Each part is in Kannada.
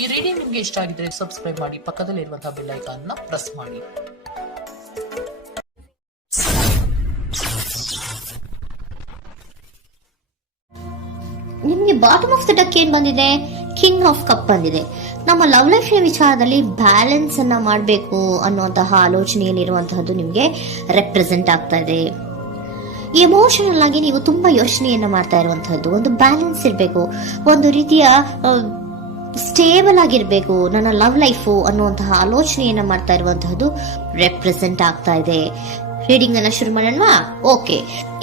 ಈ ರೀಡಿಂಗ್ ನಿಮ್ಗೆ ಇಷ್ಟ ಆಗಿದ್ರೆ ಸಬ್ಸ್ಕ್ರೈಬ್ ಮಾಡಿ, ಪಕ್ಕದಲ್ಲಿರುವಂತಹ ಬೆಲ್ ಐಕಾನ್ ನ ಪ್ರೆಸ್ ಮಾಡಿ. ನಿಮ್ಗೆ ಬಾಟಮ್ ಆಫ್ ದ ಡಕ್ ಏನ್ ಬಂದಿದೆ? ಕಿಂಗ್ ಆಫ್ ಕಪ್ ಬಂದಿದೆ. ನಮ್ಮ ಲವ್ ಲೈಫ್ ವಿಚಾರದಲ್ಲಿ ಬ್ಯಾಲೆನ್ಸ್ ಅನ್ನ ಮಾಡಬೇಕು ಅನ್ನುವಂತಹ ಆಲೋಚನೆಯಲ್ಲಿರುವಂತಹದ್ದು ನಿಮ್ಗೆ ರೆಪ್ರೆಸೆಂಟ್ ಆಗ್ತಾ ಇದೆ. ಎಮೋಷನಲ್ ಆಗಿ ನೀವು ತುಂಬಾ ಯೋಚನೆಯನ್ನ ಮಾಡ್ತಾ ಇರುವಂತಹದ್ದು, ಒಂದು ಬ್ಯಾಲೆನ್ಸ್ ಇರಬೇಕು, ಒಂದು ರೀತಿಯ ಸ್ಟೇಬಲ್ ಆಗಿರ್ಬೇಕು ನನ್ನ ಲವ್ ಲೈಫು ಅನ್ನುವಂತಹ ಆಲೋಚನೆಯನ್ನ ಮಾಡ್ತಾ ಇರುವಂತಹದ್ದು ರೆಪ್ರೆಸೆಂಟ್ ಆಗ್ತಾ ಇದೆ. ರೀಡಿಂಗ್ ಅನ್ನ ಶುರು ಮಾಡೋಣ. ಓಕೆ,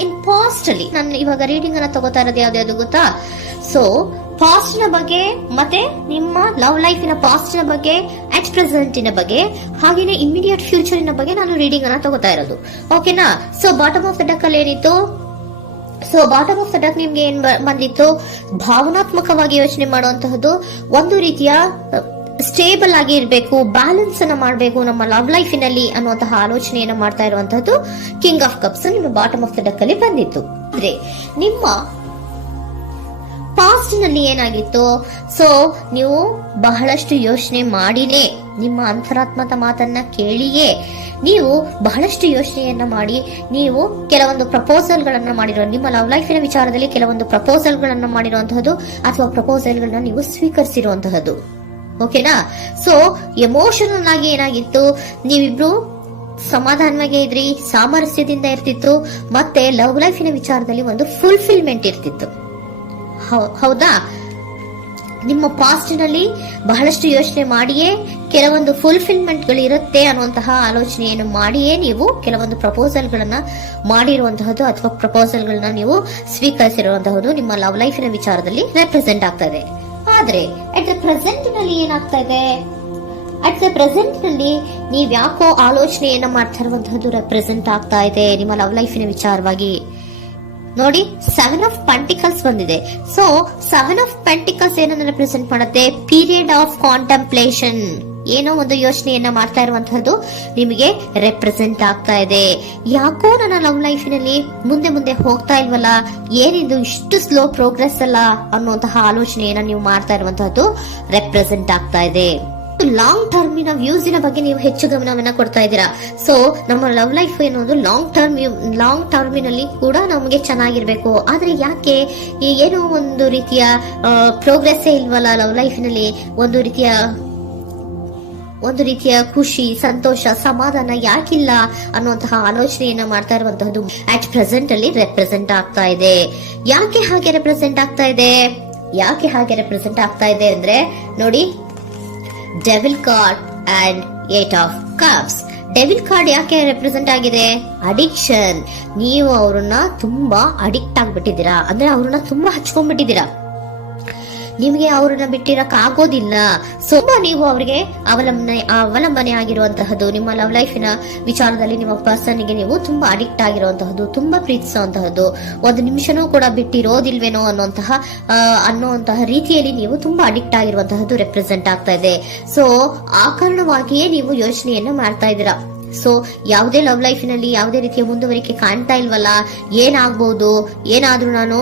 ಇನ್ ಪಾಸ್ಟ್ ಅಲ್ಲಿ ನಾನು ಇವಾಗ ರೀಡಿಂಗ್ ಅನ್ನ ತಗೋತಾ ಇರೋದು ಯಾವ್ದು ಗೊತ್ತಾ? ಸೊ ಪಾಸ್ಟ್ ನ ಬಗ್ಗೆ ಮತ್ತೆ ನಿಮ್ಮ ಲವ್ ಲೈಫಿನ ಪಾಸ್ಟ್ ನ ಬಗ್ಗೆ, ಅಟ್ ಪ್ರೆಸೆಂಟಿನ ಬಗ್ಗೆ, ಹಾಗೇನೆ ಇಮಿಡಿಯೇಟ್ ಫ್ಯೂಚರಿನ ಬಗ್ಗೆ ನಾನು ರೀಡಿಂಗ್ ಅನ್ನ ತಗೋತಾ ಇರೋದು. ಓಕೆನಾ? So bottom of the duck ಅಲ್ಲಿ ಏನಿತ್ತು? So bottom of the duck ನಿಮ್ಗೆ ಏನ್ ಬಂದಿತ್ತು? ಭಾವನಾತ್ಮಕವಾಗಿ ಯೋಚನೆ ಮಾಡುವಂತಹದ್ದು, ಒಂದು ರೀತಿಯ ಸ್ಟೇಬಲ್ ಆಗಿ ಇರಬೇಕು, ಬ್ಯಾಲೆನ್ಸ್ ಅನ್ನ ಮಾಡಬೇಕು ನಮ್ಮ ಲವ್ ಲೈಫಿನಲ್ಲಿ ಅನ್ನುವಂತಹ ಆಲೋಚನೆಯನ್ನ ಮಾಡ್ತಾ ಇರುವಂತಹದ್ದು ಕಿಂಗ್ ಆಫ್ ಕಪ್ಸ್ ನಿಮ್ಮ ಬಾಟಮ್ ಆಫ್ ದ ಡಕ್ ಅಲ್ಲಿ ಬಂದಿತ್ತು. ಅಂದ್ರೆ ನಿಮ್ಮ ಪಾಸ್ಟ್ ನಲ್ಲಿ ಏನಾಗಿತ್ತು? ಸೊ ನೀವು ಬಹಳಷ್ಟು ಯೋಚನೆ ಮಾಡಿನೇ, ನಿಮ್ಮ ಅಂತರಾತ್ಮದ ಮಾತನ್ನ ಕೇಳಿಯೇ ನೀವು ಬಹಳಷ್ಟು ಯೋಚನೆಯನ್ನ ಮಾಡಿ ನೀವು ಕೆಲವೊಂದು ಪ್ರಪೋಸಲ್ ಗಳನ್ನ ಮಾಡಿರೋ, ನಿಮ್ಮ ಲವ್ ಲೈಫಿನ ವಿಚಾರದಲ್ಲಿ ಕೆಲವೊಂದು ಪ್ರಪೋಸಲ್ ಗಳನ್ನ ಮಾಡಿರುವಂತಹದ್ದು ಅಥವಾ ಪ್ರಪೋಸಲ್ ಗಳನ್ನ ನೀವು ಸ್ವೀಕರಿಸಿರುವಂತಹದ್ದು. ಓಕೆನಾ? ಸೊ ಎಮೋಷನಲ್ ಆಗಿ ಏನಾಗಿತ್ತು? ನೀವಿಬ್ರು ಸಮಾಧಾನವಾಗಿ ಇದ್ರಿ, ಸಾಮರಸ್ಯದಿಂದ ಇರ್ತಿತ್ತು, ಮತ್ತೆ ಲವ್ ಲೈಫಿನ ವಿಚಾರದಲ್ಲಿ ಒಂದು ಫುಲ್ಫಿಲ್ಮೆಂಟ್ ಇರ್ತಿತ್ತು. ಹೌದಾ? ನಿಮ್ಮ ಪಾಸ್ಟ್ ನಲ್ಲಿ ಬಹಳಷ್ಟು ಯೋಚನೆ ಮಾಡಿಯೇ ಕೆಲವೊಂದು ಫುಲ್ಫಿಲ್ಮೆಂಟ್ ಗಳು ಇರುತ್ತೆ ಅನ್ನುವಂತಹ ಆಲೋಚನೆಯನ್ನು ಮಾಡಿಯೇ ನೀವು ಕೆಲವೊಂದು ಪ್ರಪೋಸಲ್ ಗಳನ್ನ ಮಾಡಿರುವಂತಹದ್ದು ಅಥವಾ ಪ್ರಪೋಸಲ್ ಗಳನ್ನ ನೀವು ಸ್ವೀಕರಿಸಿರುವಂತಹದ್ದು ನಿಮ್ಮ ಲವ್ ಲೈಫಿನ ವಿಚಾರದಲ್ಲಿ ರೆಪ್ರೆಸೆಂಟ್ ಆಗ್ತಾ ಇದೆ. ಆದ್ರೆ ಅಟ್ ದ ಪ್ರೆಸೆಂಟ್ ನಲ್ಲಿ ಏನಾಗ್ತಾ ಇದೆ? ಅಟ್ ದ ಪ್ರೆಸೆಂಟ್ ನಲ್ಲಿ ನೀವ್ ಯಾಕೋ ಆಲೋಚನೆಯನ್ನ ಮಾಡ್ತಾ ಇರುವಂತಹದ್ದು ರೆಪ್ರೆಸೆಂಟ್ ಆಗ್ತಾ ಇದೆ ನಿಮ್ಮ ಲವ್ ಲೈಫಿನ ವಿಚಾರವಾಗಿ. ನೋಡಿ, 7 ಆಫ್ ಪೆಂಟಿಕಲ್ಸ್ ಬಂದಿದೆ. ಸೊ 7 ಆಫ್ ಪೆಂಟಿಕಲ್ಸ್ ಏನನ್ನ ರೆಪ್ರೆಸೆಂಟ್ ಮಾಡುತ್ತೆ? ಪೀರಿಯಡ್ ಆಫ್ ಕಾಂಟೆಂಪ್ಲೇಷನ್, ಏನೋ ಒಂದು ಯೋಚನೆಯನ್ನ ಮಾಡ್ತಾ ಇರುವಂತಹದ್ದು ನಿಮಗೆ ರೆಪ್ರೆಸೆಂಟ್ ಆಗ್ತಾ ಇದೆ. ಯಾಕೋ ನನ್ನ ಲವ್ ಲೈಫಿನಲ್ಲಿ ಮುಂದೆ ಮುಂದೆ ಹೋಗ್ತಾ ಇಲ್ವಲ್ಲ, ಏನಿದು ಇಷ್ಟು ಸ್ಲೋ ಪ್ರೋಗ್ರೆಸ್ ಅಲ್ಲ ಅನ್ನುವಂತಹ ಆಲೋಚನೆಯನ್ನ ನೀವು ಮಾಡ್ತಾ ಇರುವಂತಹದ್ದು ರೆಪ್ರೆಸೆಂಟ್ ಆಗ್ತಾ ಇದೆ. ಲಾಂಗ್ ಟರ್ಮಿನ ವ್ಯೂಸಿನ ಬಗ್ಗೆ ನೀವು ಹೆಚ್ಚು ಗಮನವನ್ನ ಕೊಡ್ತಾ ಇದ್ದೀರಾ. ಸೊ ನಮ್ಮ ಲವ್ ಲೈಫ್ ಏನೊಂದು ಲಾಂಗ್ ಟರ್ಮಿನಲ್ಲಿ ಕೂಡ ನಮಗೆ ಚೆನ್ನಾಗಿರ್ಬೇಕು. ಆದ್ರೆ ಯಾಕೆ ಏನೋ ಒಂದು ರೀತಿಯ ಪ್ರೋಗ್ರೆಸ್ ಇಲ್ವಲ್ಲ ಲವ್ ಲೈಫಿನಲ್ಲಿ, ಒಂದು ರೀತಿಯ ಖುಷಿ, ಸಂತೋಷ, ಸಮಾಧಾನ ಯಾಕಿಲ್ಲ ಅನ್ನುವಂತಹ ಆಲೋಚನೆಯನ್ನ ಮಾಡ್ತಾ ಇರುವಂತಹದ್ದು ಅಟ್ ಪ್ರೆಸೆಂಟ್ ಅಲ್ಲಿ ರೆಪ್ರೆಸೆಂಟ್ ಆಗ್ತಾ ಇದೆ. ಯಾಕೆ ಹಾಗೆ ರೆಪ್ರೆಸೆಂಟ್ ಆಗ್ತಾ ಇದೆ? ಅಂದ್ರೆ ನೋಡಿ, devil card and 8 of cups. Devil card ಯಾಕೆ ರೆಪ್ರೆಸೆಂಟ್ ಆಗಿದೆ? ಅಡಿಕ್ಷನ್. ನೀವು ಅವ್ರನ್ನ ತುಂಬಾ ಅಡಿಕ್ಟ್ ಆಗ್ಬಿಟ್ಟಿದ್ದೀರಾ, ಅಂದ್ರೆ ಅವ್ರನ್ನ ತುಂಬಾ ಹಚ್ಕೊಂಡ್ಬಿಟ್ಟಿದ್ದೀರಾ, ನಿಮಗೆ ಅವ್ರನ್ನ ಬಿಟ್ಟಿರಕ್ ಆಗೋದಿಲ್ಲ. ಸೊ ನೀವು ಅವ್ರಿಗೆ ಅವಲಂಬನೆ ಆಗಿರುವಂತಹದ್ದು, ನಿಮ್ಮ ಲವ್ ಲೈಫಿನ ವಿಚಾರದಲ್ಲಿ ನಿಮ್ಮ ಪರ್ಸನ್ಗೆ ನೀವು ತುಂಬಾ ಅಡಿಕ್ಟ್ ಆಗಿರುವಂತಹದ್ದು, ತುಂಬಾ ಪ್ರೀತಿಸುವಂತಹದ್ದು, ಒಂದು ನಿಮಿಷನೂ ಕೂಡ ಬಿಟ್ಟಿರೋದಿಲ್ವೇನೋ ಅನ್ನುವಂತಹ ರೀತಿಯಲ್ಲಿ ನೀವು ತುಂಬಾ ಅಡಿಕ್ಟ್ ಆಗಿರುವಂತಹದ್ದು ರೆಪ್ರೆಸೆಂಟ್ ಆಗ್ತಾ ಇದೆ. ಸೊ ಆ ಕಾರಣವಾಗಿಯೇ ನೀವು ಯೋಚನೆಯನ್ನ ಮಾಡ್ತಾ ಇದ್ದೀರಾ. ಸೊ ಯಾವುದೇ ಲವ್ ಲೈಫಿನಲ್ಲಿ ಯಾವುದೇ ರೀತಿಯ ಮುಂದುವರಿಕೆ ಕಾಣ್ತಾ ಇಲ್ವಲ್ಲ, ಏನಾಗ್ಬಹುದು, ಏನಾದ್ರೂ ನಾನು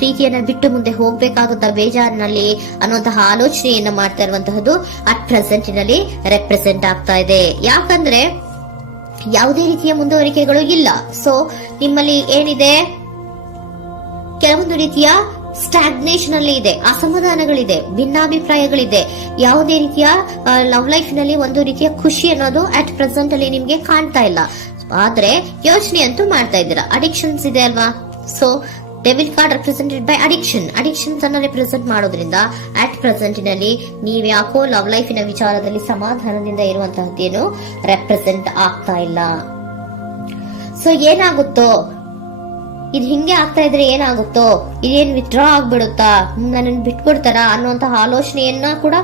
ಪ್ರೀತಿಯನ್ನ ಬಿಟ್ಟು ಮುಂದೆ ಹೋಗ್ಬೇಕಾಗುತ್ತಾ ಬೇಜಾರಿನಲ್ಲಿ ಅನ್ನುವಂತಹ ಆಲೋಚನೆಯನ್ನ ಮಾಡ್ತಾ ಇರುವಂತಹದ್ದು ಅಟ್ ಪ್ರೆಸೆಂಟಿನಲ್ಲಿ ರೆಪ್ರೆಸೆಂಟ್ ಆಗ್ತಾ ಇದೆ. ಯಾಕಂದ್ರೆ ಯಾವುದೇ ರೀತಿಯ ಮುಂದುವರಿಕೆಗಳು ಇಲ್ಲ. ಸೊ ನಿಮ್ಮಲ್ಲಿ ಏನಿದೆ? ಕೆಲವೊಂದು ರೀತಿಯ ಸ್ಟಾಗ್ನೇಷನ್ ಅಲ್ಲಿ ಇದೆ, ಅಸಮಾಧಾನಗಳಿದೆ, ಭಿನ್ನಾಭಿಪ್ರಾಯಗಳಿದೆ. ಯಾವುದೇ ರೀತಿಯ ಲವ್ ಲೈಫ್ ನಲ್ಲಿ ಒಂದು ರೀತಿಯ ಖುಷಿ ಅನ್ನೋದು ಅಟ್ ಪ್ರೆಸೆಂಟ್ ಅಲ್ಲಿ ನಿಮ್ಗೆ ಕಾಣ್ತಾ ಇಲ್ಲ. ಆದ್ರೆ ಯೋಚನೆ ಅಂತೂ ಮಾಡ್ತಾ ಇದ್ದೀರಾ. ಅಡಿಕ್ಷನ್ಸ್ ಇದೆ ಅಲ್ವಾ? So devil card represented by addictions ಅನ್ನ ರೆಪ್ರೆಸೆಂಟ್ ಮಾಡೋದ್ರಿಂದ ಅಟ್ ಪ್ರೆಸೆಂಟಿನಲ್ಲಿ ನೀವ್ ಯಾಕೋ ಲವ್ ಲೈಫಿನ ವಿಚಾರದಲ್ಲಿ ಸಮಾಧಾನದಿಂದ ಇರುವಂತಹದ್ದೇನು ರೆಪ್ರೆಸೆಂಟ್ ಆಗ್ತಾ ಇಲ್ಲ. ಸೊ ಏನಾಗುತ್ತೋ, ಇದು ಹಿಂಗೆ ಆಗ್ತಾ ಇದ್ರೆ ಏನಾಗುತ್ತೋ, ಇದೇನ್ ವಿತ್ಡ್ರಾ ಆಗ್ಬಿಡುತ್ತಾ, ನನ್ನನ್ನು ಬಿಟ್ಕೊಡ್ತಾರ ಅನ್ನುವಂತಹ ಆಲೋಚನೆಯನ್ನ ಕೂಡ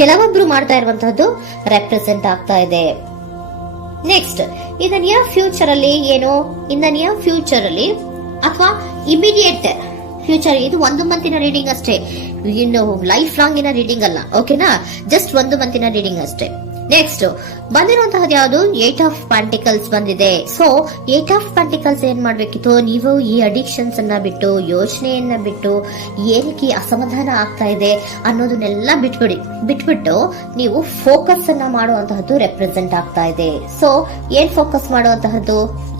ಕೆಲವೊಬ್ರು ಮಾಡ್ತಾ ಇರುವಂತಹದ್ದು ರೆಪ್ರೆಸೆಂಟ್ ಆಗ್ತಾ ಇದೆ. Next, in the near future ಅಲ್ಲಿ ಅಥವಾ ಇಮಿಡಿಯೇಟ್ ಫ್ಯೂಚರ್, ಇದು 1 ಮಂತಿನ ರೀಡಿಂಗ್ ಅಷ್ಟೇ, ಇನ್ನು ಲೈಫ್ ಲಾಂಗ್ ಇನ ರೀಡಿಂಗ್ ಅಲ್ಲ. ಓಕೆನಾ? ಜಸ್ಟ್ 1 ಮಂತಿನ ರೀಡಿಂಗ್ ಅಷ್ಟೇ. ನೆಕ್ಸ್ಟ್ ಬಂದಿರುವಂತಹದ್ದು ಯಾವುದು? 8 ಆಫ್ ಪೆಂಟಿಕಲ್ಸ್ ಬಂದಿದೆ. ಸೊ 8 ಆಫ್ ಪೆಂಟಿಕಲ್ಸ್ ಏನ್ ಮಾಡ್ಬೇಕಿತ್ತು? ನೀವು ಈ ಅಡಿಕ್ಷನ್ಸ್ ಅನ್ನ ಬಿಟ್ಟು, ಯೋಚನೆಯನ್ನ ಬಿಟ್ಟು, ಏನಕ್ಕೆ ಅಸಮಾಧಾನ ಆಗ್ತಾ ಇದೆ ಅನ್ನೋದನ್ನೆಲ್ಲ ಬಿಟ್ಬಿಟ್ಟು ನೀವು ಫೋಕಸ್ ಅನ್ನ ಮಾಡುವಂತಹದ್ದು ರೆಪ್ರೆಸೆಂಟ್ ಆಗ್ತಾ ಇದೆ. ಸೊ ಏನ್ ಫೋಕಸ್ ಮಾಡುವಂತಹದ್ದು?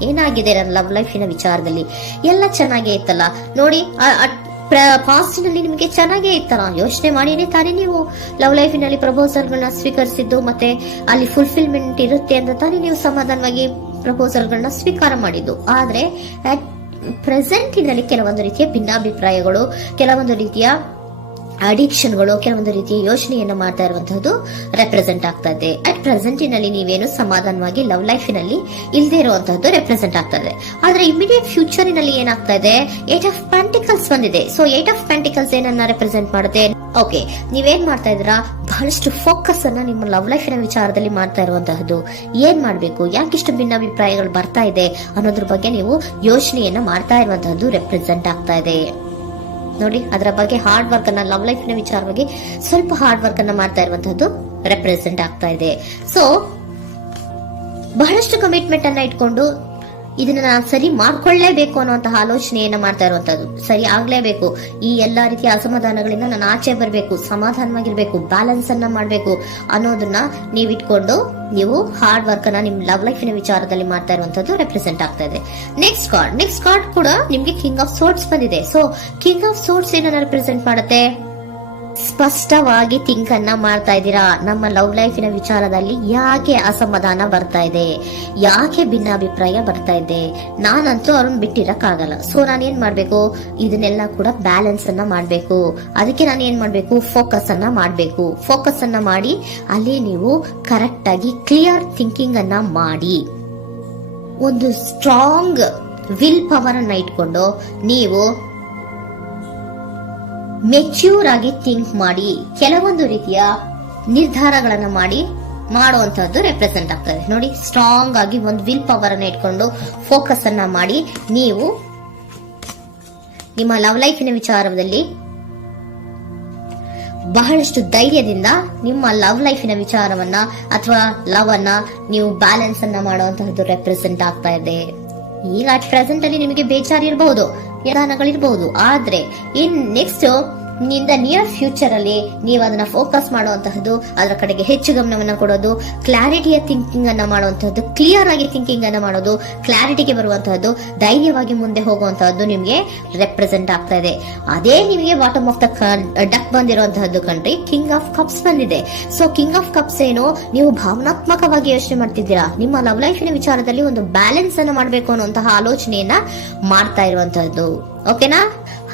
ಏನಾಗಿದೆ ನನ್ನ ಲವ್ ಲೈಫಿನ ವಿಚಾರದಲ್ಲಿ? ಎಲ್ಲ ಚೆನ್ನಾಗೇ ಇತ್ತಲ್ಲ ನೋಡಿ, ಪಾಸ್ಟಿನಲ್ಲಿ ನಿಮಗೆ ಚೆನ್ನಾಗೇ ಇತ್ತಲ್ಲ, ಯೋಚನೆ ಮಾಡಿನೇ ತಾನೇ ನೀವು ಲವ್ ಲೈಫಿನಲ್ಲಿ ಪ್ರಪೋಸಲ್ಗಳನ್ನ ಸ್ವೀಕರಿಸಿದ್ದು, ಮತ್ತೆ ಅಲ್ಲಿ ಫುಲ್ಫಿಲ್ಮೆಂಟ್ ಇರುತ್ತೆ ಅಂತ ತಾನೇ ನೀವು ಸಮಾಧಾನವಾಗಿ ಪ್ರಪೋಸಲ್ಗಳನ್ನ ಸ್ವೀಕಾರ ಮಾಡಿದ್ದು. ಆದ್ರೆ ಪ್ರೆಸೆಂಟಿನಲ್ಲಿ ಕೆಲವೊಂದು ರೀತಿಯ ಭಿನ್ನಾಭಿಪ್ರಾಯಗಳು, ಕೆಲವೊಂದು ರೀತಿಯ ಅಡಿಕ್ಷನ್ಗಳು, ಕೆಲವೊಂದು ರೀತಿಯ ಯೋಚನೆಯನ್ನು ಮಾಡ್ತಾ ಇರುವಂತಹದ್ದು ರೆಪ್ರೆಸೆಂಟ್ ಆಗ್ತಾ ಇದೆ. ಅಟ್ ಪ್ರೆಸೆಂಟಿನಲ್ಲಿ ನೀವೇನು ಸಮಾಧಾನವಾಗಿ ಲವ್ ಲೈಫಿನಲ್ಲಿ ಇಲ್ಲದೆ ಇರುವಂತಹದ್ದು ರೆಪ್ರೆಸೆಂಟ್ ಆಗ್ತಾ ಇದೆ. ಆದ್ರೆ ಇಮಿಡಿಯೇಟ್ ಫ್ಯೂಚರಿನಲ್ಲಿ ಏನಾಗ್ತಾ ಇದೆ? 8 ಆಫ್ ಪೆಂಟಿಕಲ್ಸ್ ಬಂದಿದೆ. ಸೊ 8 ಆಫ್ ಪೆಂಟಿಕಲ್ಸ್ ಏನನ್ನ ರೆಪ್ರೆಸೆಂಟ್ ಮಾಡುತ್ತೆ? ಓಕೆ, ನೀವೇನ್ ಮಾಡ್ತಾ ಇದ್ದೀರಾ? ಬಹಳಷ್ಟು ಫೋಕಸ್ ಅನ್ನ ನಿಮ್ಮ ಲವ್ ಲೈಫಿನ ವಿಚಾರದಲ್ಲಿ ಮಾಡ್ತಾ ಇರುವಂತಹದ್ದು. ಏನ್ ಮಾಡ್ಬೇಕು, ಯಾಕಿಷ್ಟು ಭಿನ್ನಾಭಿಪ್ರಾಯಗಳು ಬರ್ತಾ ಇದೆ ಅನ್ನೋದ್ರ ಬಗ್ಗೆ ನೀವು ಯೋಚನೆಯನ್ನ ಮಾಡ್ತಾ ಇರುವಂತಹದ್ದು ರೆಪ್ರೆಸೆಂಟ್ ಆಗ್ತಾ ಇದೆ ನೋಡಿ. ಅದರ ಬಗ್ಗೆ ಹಾರ್ಡ್ ವರ್ಕ್ ಅನ್ನ, ಲವ್ ಲೈಫಿನ ವಿಚಾರವಾಗಿ ಸ್ವಲ್ಪ ಹಾರ್ಡ್ ವರ್ಕ್ ಅನ್ನ ಮಾಡ್ತಾ ಇರುವಂತಹದ್ದು ರೆಪ್ರೆಸೆಂಟ್ ಆಗ್ತಾ ಇದೆ. ಸೊ ಬಹಳಷ್ಟು ಕಮಿಟ್ಮೆಂಟ್ ಅನ್ನ ಇಟ್ಕೊಂಡು ಇದನ್ನ ನಾನು ಸರಿ ಮಾಡ್ಕೊಳ್ಳೇಬೇಕು ಅನ್ನುವಂತಹ ಆಲೋಚನೆಯನ್ನ ಮಾಡ್ತಾ ಇರುವಂತದ್ದು. ಸರಿ ಆಗ್ಲೇಬೇಕು, ಈ ಎಲ್ಲಾ ರೀತಿಯ ಅಸಮಾಧಾನಗಳಿಂದ ನಾನು ಆಚೆ ಬರಬೇಕು, ಸಮಾಧಾನವಾಗಿರ್ಬೇಕು, ಬ್ಯಾಲೆನ್ಸ್ ಅನ್ನ ಮಾಡ್ಬೇಕು ಅನ್ನೋದನ್ನ ನೀವು ಇಟ್ಕೊಂಡು ನೀವು ಹಾರ್ಡ್ ವರ್ಕ್ ಅನ್ನ ನಿಮ್ ಲವ್ ಲೈಫಿನ ವಿಚಾರದಲ್ಲಿ ಮಾಡ್ತಾ ಇರುವಂತದ್ದು ರೆಪ್ರೆಸೆಂಟ್ ಆಗ್ತಾ ಇದೆ. ನೆಕ್ಸ್ಟ್ ಕಾರ್ಡ್ ಕೂಡ ನಿಮ್ಗೆ ಕಿಂಗ್ ಆಫ್ ಸೋರ್ಟ್ಸ್ ಬಂದಿದೆ. ಸೊ ಕಿಂಗ್ ಆಫ್ ಸೋರ್ಟ್ಸ್ ಏನನ್ನ ರೆಪ್ರೆಸೆಂಟ್ ಮಾಡುತ್ತೆ? ಸ್ಪಷ್ಟವಾಗಿ ಥಿಂಕ್ ಅನ್ನ ಮಾಡ್ತಾ ಇದ್ದೀರಾ. ನಮ್ಮ ಲವ್ ಲೈಫಿನ ವಿಚಾರದಲ್ಲಿ ಯಾಕೆ ಅಸಮಾಧಾನ ಬರ್ತಾ ಇದೆ, ಯಾಕೆ ಭಿನ್ನಾಭಿಪ್ರಾಯ ಬರ್ತಾ ಇದೆ, ನಾನಂತೂ ಅವ್ರನ್ನ ಬಿಟ್ಟಿರಕ್ಕಾಗಲ್ಲ. ಸೊ ನಾನೇನ್ ಮಾಡ್ಬೇಕು? ಇದನ್ನೆಲ್ಲ ಕೂಡ ಬ್ಯಾಲೆನ್ಸ್ ಅನ್ನ ಮಾಡ್ಬೇಕು. ಅದಕ್ಕೆ ನಾನು ಏನ್ ಮಾಡ್ಬೇಕು? ಫೋಕಸ್ ಅನ್ನ ಮಾಡ್ಬೇಕು. ಫೋಕಸ್ ಅನ್ನ ಮಾಡಿ ಅಲ್ಲಿ ನೀವು ಕರೆಕ್ಟ್ ಆಗಿ ಕ್ಲಿಯರ್ ಥಿಂಕಿಂಗ್ ಅನ್ನ ಮಾಡಿ, ಒಂದು ಸ್ಟ್ರಾಂಗ್ ವಿಲ್ ಪವರ್ ಅನ್ನ ಇಟ್ಕೊಂಡು ನೀವು ಮೆಚ್ಯೂರ್ ಆಗಿ ಥಿಂಕ್ ಮಾಡಿ, ಕೆಲವೊಂದು ರೀತಿಯ ನಿರ್ಧಾರಗಳನ್ನ ಮಾಡುವಂತಹದ್ದು ರೆಪ್ರೆಸೆಂಟ್ ಆಗ್ತದೆ ನೋಡಿ. ಸ್ಟ್ರಾಂಗ್ ಆಗಿ ಒಂದು ವಿಲ್ ಪವರ್ ಅನ್ನ ಇಟ್ಕೊಂಡು ಫೋಕಸ್ ಅನ್ನ ಮಾಡಿ ನೀವು ನಿಮ್ಮ ಲವ್ ಲೈಫಿನ ವಿಚಾರದಲ್ಲಿ ಬಹಳಷ್ಟು ಧೈರ್ಯದಿಂದ ನಿಮ್ಮ ಲವ್ ಲೈಫಿನ ವಿಚಾರವನ್ನ ಅಥವಾ ಲವ್ ಅನ್ನ ನೀವು ಬ್ಯಾಲೆನ್ಸ್ ಅನ್ನ ಮಾಡುವಂತಹದ್ದು ರೆಪ್ರೆಸೆಂಟ್ ಆಗ್ತಾ ಇದೆ. ಈಗ ಅಟ್ ಪ್ರೆಸೆಂಟ್ ಅಲ್ಲಿ ನಿಮಗೆ ಬೇಜಾರಿರಬಹುದು, ವಿಧಾನಗಳಿರಬಹುದು, ಆದ್ರೆ ಇನ್ ನೆಕ್ಸ್ಟ್ ನಿಯರ್ ಫ್ಯೂಚರ್ ಅಲ್ಲಿ ನೀವು ಅದನ್ನ ಫೋಕಸ್ ಮಾಡುವಂತಹದ್ದು, ಅದರ ಕಡೆಗೆ ಹೆಚ್ಚು ಗಮನವನ್ನ ಕೊಡೋದು, ಕ್ಲಾರಿಟಿಯ ಥಿಂಕಿಂಗ್ ಅನ್ನ ಮಾಡುವಂತಹದ್ದು, ಕ್ಲಿಯರ್ ಆಗಿ ಥಿಂಕಿಂಗ್ ಅನ್ನ ಮಾಡೋದು, ಕ್ಲಾರಿಟಿಗೆ ಬರುವಂತಹದ್ದು, ಧೈರ್ಯವಾಗಿ ಮುಂದೆ ಹೋಗುವಂತಹದ್ದು ನಿಮ್ಗೆ ರೆಪ್ರೆಸೆಂಟ್ ಆಗ್ತಾ ಇದೆ. ಅದೇ ನಿಮಗೆ ಬಾಟಮ್ ಆಫ್ ದ ಡಕ್ ಬಂದಿರುವಂತಹದ್ದು ಕಣ್ರಿ, ಕಿಂಗ್ ಆಫ್ ಕಪ್ಸ್ ಬಂದಿದೆ. ಸೊ ಕಿಂಗ್ ಆಫ್ ಕಪ್ಸ್ ಏನು? ನೀವು ಭಾವನಾತ್ಮಕವಾಗಿ ಯೋಚನೆ ಮಾಡ್ತಿದ್ದೀರಾ, ನಿಮ್ಮ ಲವ್ ಲೈಫಿನ ವಿಚಾರದಲ್ಲಿ ಒಂದು ಬ್ಯಾಲೆನ್ಸ್ ಅನ್ನ ಮಾಡಬೇಕು ಅನ್ನುವಂತಹ ಆಲೋಚನೆಯನ್ನ ಮಾಡ್ತಾ ಇರುವಂತಹದ್ದು. ಓಕೆನಾ?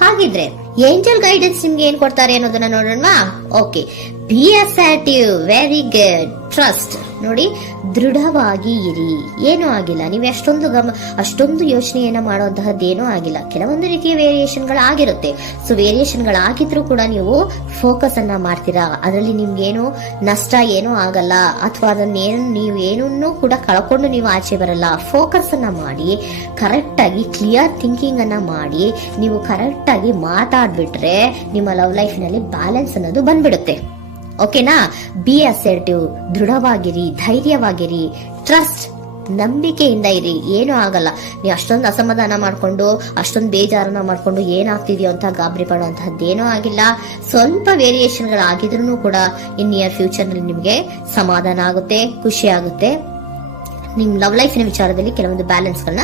ಹಾಗಿದ್ರೆ ಏಂಜಲ್ ಗೈಡೆನ್ಸ್ ನಿಮ್ಗೆ ಏನ್ ಕೊಡ್ತಾರೆ ಅನ್ನೋದನ್ನ ನೋಡೋಣ. Okay, B assertive, very good, trust. ನೋಡಿ, ದೃಢವಾಗಿ ಇರಿ, ಏನೂ ಆಗಿಲ್ಲ. ನೀವು ಅಷ್ಟೊಂದು ಯೋಚನೆಯನ್ನ ಮಾಡುವಂತಹದ್ದೇನೂ ಆಗಿಲ್ಲ. ಕೆಲವೊಂದು ರೀತಿಯ ವೇರಿಯೇಷನ್ ಗಳಾಗಿರುತ್ತೆ. ಸೊ ವೇರಿಯೇಷನ್ ಗಳಾಗಿದ್ರು ಕೂಡ ನೀವು ಫೋಕಸ್ ಅನ್ನ ಮಾಡ್ತೀರಾ, ಅದರಲ್ಲಿ ನಿಮ್ಗೇನು ನಷ್ಟ ಏನೂ ಆಗಲ್ಲ, ಅಥವಾ ನೀವು ಏನನ್ನೂ ಕೂಡ ಕಳ್ಕೊಂಡು ನೀವು ಆಚೆ ಬರಲ್ಲ. ಫೋಕಸ್ ಅನ್ನ ಮಾಡಿ, ಕರೆಕ್ಟ್ ಆಗಿ ಕ್ಲಿಯರ್ ಥಿಂಕಿಂಗ್ ಅನ್ನ ಮಾಡಿ, ನೀವು ಕರೆಕ್ಟ್ ಆಗಿ ಮಾತಾಡ್ಬಿಟ್ರೆ ನಿಮ್ಮ ಲವ್ ಲೈಫಿನಲ್ಲಿ ಬ್ಯಾಲೆನ್ಸ್ ಅನ್ನೋದು ಬಂದ್ಬಿಡುತ್ತೆ. ಓಕೆನಾ? ಬಿ ಅಸರ್ಟಿವ್, ದೃಢವಾಗಿರಿ, ಧೈರ್ಯವಾಗಿರಿ, ಟ್ರಸ್ಟ್, ನಂಬಿಕೆಯಿಂದ ಇರಿ, ಏನೂ ಆಗಲ್ಲ. ನೀವು ಅಷ್ಟೊಂದು ಅಸಮಾಧಾನ ಮಾಡ್ಕೊಂಡು, ಅಷ್ಟೊಂದು ಬೇಜಾರನ್ನ ಮಾಡ್ಕೊಂಡು ಏನಾಗ್ತಿದೆಯೋ ಅಂತ ಗಾಬರಿ ಪಡುವಂತಹದ್ದೇನೂ ಆಗಿಲ್ಲ. ಸ್ವಲ್ಪ ವೇರಿಯೇಷನ್ಗಳಾಗಿದ್ರು ಕೂಡ ಇನ್ ನಿಯರ್ ಫ್ಯೂಚರ್ ನಲ್ಲಿ ನಿಮಗೆ ಸಮಾಧಾನ ಆಗುತ್ತೆ, ಖುಷಿ ಆಗುತ್ತೆ. ನಿಮ್ ಲವ್ ಲೈಫಿನ ವಿಚಾರದಲ್ಲಿ ಕೆಲವೊಂದು ಬ್ಯಾಲೆನ್ಸ್ ಗಳನ್ನ